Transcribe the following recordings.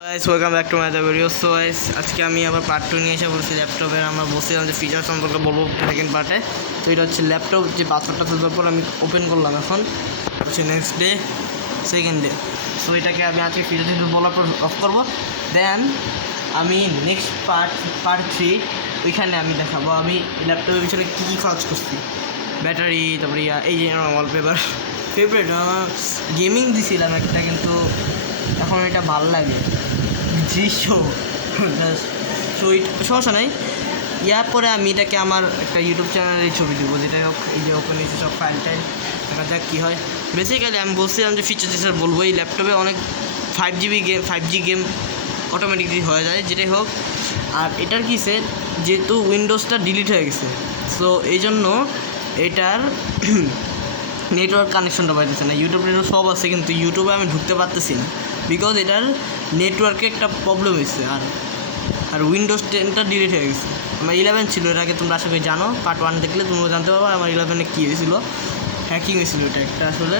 Guys welcome back to my the video. So guys আজকে আমি আবার পার্ট 2 নিয়ে এসে বলছি ল্যাপটপের। আমরা বলছিলাম যে ফিচার সম্পর্কে বলবো সেকেন্ড পার্টে। তো এটা হচ্ছে ল্যাপটপ, যে পাসওয়ার্ডটা দেওয়ার পর আমি ওপেন করলাম, এখন হচ্ছে next day second day. So এটাকে আমি আজকে ফিচার বলার পর অফ করবো, দেন আমি নেক্সট পার্ট 3 ওইখানে আমি দেখাবো আমি ল্যাপটপের পিছনে কী কী খরচ করছি। ব্যাটারি, তারপরে এই যে ওয়ালপেপার ফেভারিট গেমিং দিছিলাম একটা, কিন্তু এখন এটা ভাল লাগে দৃশ্য। সো সমস্যা নাই, ইয়ার পরে আমি এটাকে আমার একটা ইউটিউব চ্যানেলে ছবি দেবো, যেটাই হোক। এই যে ওপেন হয়েছে সব ফাইল টাইল, দেখা যাক কী হয়। বেসিক্যালি আমি বলছিলাম যে ফিচার বলবো, এই ল্যাপটপে অনেক 5G গেম অটোমেটিকলি হয়ে যায়, যেটাই হোক। আর এটার কী সে, যেহেতু উইন্ডোজটা ডিলিট হয়ে গেছে, সো এই জন্য এটার নেটওয়ার্ক কানেকশনটা পাইতেছে না। ইউটিউব সব আছে, কিন্তু ইউটিউবে আমি ঢুকতে পারতেছি না, বিকজ এটার নেটওয়ার্কে একটা প্রবলেম হয়েছে। আর উইন্ডোজ 10টা ডিলিট হয়ে গেছে। আমার 11 ছিল, এর আগে তোমরা আশা করি জানো, পার্ট 1 দেখলে তোমরা জানতে পারবো আমার 11-এ কী হয়েছিল। হ্যাকিং হয়েছিল এটা একটা আসলে।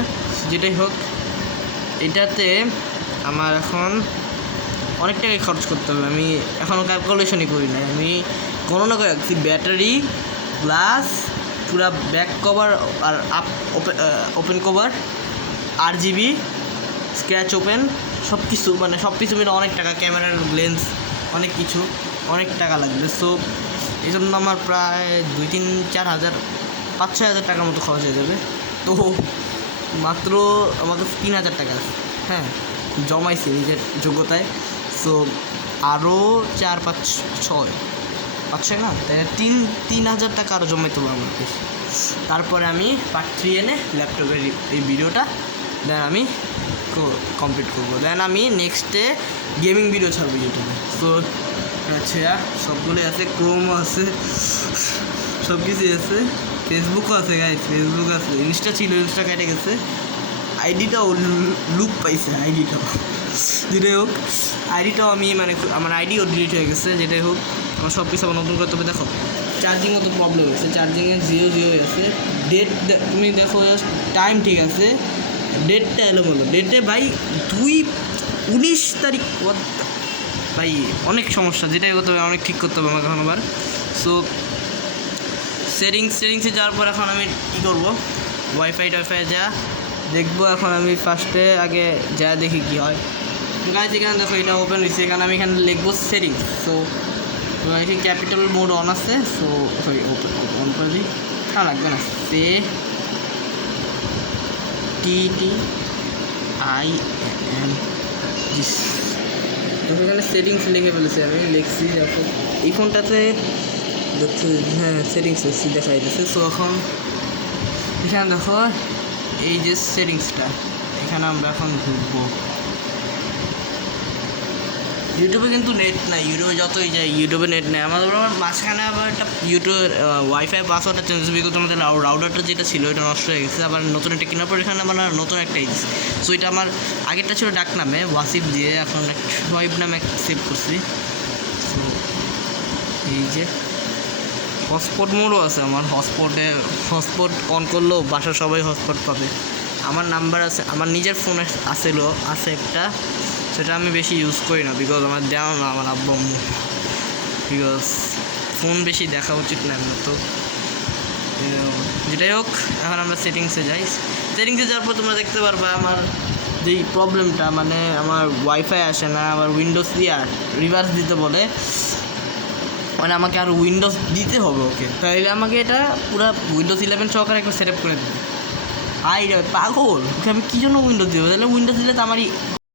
যেটাই হোক, এটাতে আমার এখন অনেক টাকাই খরচ করতে হবে। আমি এখনও ক্যালকুলেশনই করি না, আমি গণনা করে রাখছি ব্যাটারি গ্লাস, পুরা ব্যাক কভার আর open cover, RGB, scratch open, সব কিছু মিলে অনেক টাকা, ক্যামেরার লেন্স, অনেক টাকা লাগবে। সো এই জন্য আমার প্রায় 2-3-4 হাজার 5-6 হাজার টাকার মতো খরচ হয়ে যাবে। তো মাত্র আমাদের 3,000 টাকা আছে, হ্যাঁ, জমাইছি নিজের যোগ্যতায়। সো আরও 4-5-6 না, তাই 3,000 টাকা আরও জমাইতে পারবো আমাকে। তারপরে আমি পার্ট 3 এনে ল্যাপটপের এই ভিডিওটা দেন আমি কমপ্লিট করবো। দেন আমি নেক্সট ডে গেমিং ভিডিও ছাড়বো ইউটিউবে। সো আচ্ছা, সবগুলোই আছে, ক্রোমও আছে, সব কিছুই আছে, ফেসবুকও আছে গাইস, ফেসবুক আছে, ইনস্টা ছিল, ইনস্টা কেটে গেছে, আইডিটাও লুপ পাইছে, আইডিটাও। যেটাই হোক, আইডিটাও আমি আমার আইডিও ডিলিট হয়ে গেছে। যেটাই হোক, আমার সব কিছু আবার নতুন করতে হবে। দেখো চার্জিংও তো প্রবলেম হয়েছে, চার্জিংয়ে 0 হয়ে আছে। ডেট তুমি দেখো, টাইম ঠিক আছে, ডেটটা এলোমেলো, ডেটে ভাই 2/19 তারিখ, ভাই অনেক সমস্যা। যেটাই করতে হবে অনেক ঠিক করতে হবে আমাকে এখন আবার। সো সেটিংসে যাওয়ার পর এখন আমি কী করবো, ওয়াইফাই যা দেখবো। এখন আমি ফার্স্টে আগে যা দেখি কী হয়। গাইজ এখানে দেখো এটা ওপেন হয়েছে, এখানে আমি লিখবো সেটিংস। সো এটি ক্যাপিটাল মোড অন আছে, সো সরি অন করে দিই, না লাগবে না, SETTIM। এখানে সেটিংস লিখে ফেলেছি, আমি লিখছি। দেখো এই ফোনটাতে হ্যাঁ সেটিংস দেখা যাচ্ছে। সো এখন এখানে দেখো এই যে সেটিংসটা, এখানে আমরা এখন ঢুকবো। ইউটিউবে কিন্তু নেট নাই, ইউটিউবে যতই যাই ইউটিউবে নেট নেই আমাদের। আমার মাঝখানে আবার একটা ইউটিউবের ওয়াইফাই পাসওয়ার্ডটা চেঞ্জ, বিকজ আমাদের রাউটারটা যেটা ছিল ওইটা নষ্ট হয়ে গেছে। আবার নতুন একটা কেনার পর এখানে আমার নতুন একটা এজ। সো এটা আমার আগেরটা ছিল ডাক নামে ওয়াসিফ দিয়ে, এখন সোয়াইব নামে সেভ করছি। সো এই যে হটস্পট মোডও আছে আমার, হটস্পট অন করলেও বাসার সবাই হটস্পট পাবে। আমার নাম্বার আছে, আমার নিজের ফোনে আছে একটা, সেটা আমি বেশি ইউজ করি না, বিকজ আমার দেওয়া না আমার আব্বু আম্মু, বিকজ ফোন বেশি দেখা উচিত না এমন। তো যেটাই হোক, এখন আমরা সেটিংসে যাওয়ার পর তোমরা দেখতে পারবে আমার যেই প্রবলেমটা, আমার ওয়াইফাই আসে না, আমার উইন্ডোজ রিভার্স দিতে বলে, আমাকে আর উইন্ডোজ দিতে হবে ওকে। তাহলে আমাকে এটা পুরো উইন্ডোজ 11 সহকারে একটা সেট আপ করে দেবে। রে পাগল, ওকে আমি কী জন্য উইন্ডোজ দিব? তাহলে উইন্ডোজ দিলে তো আমারই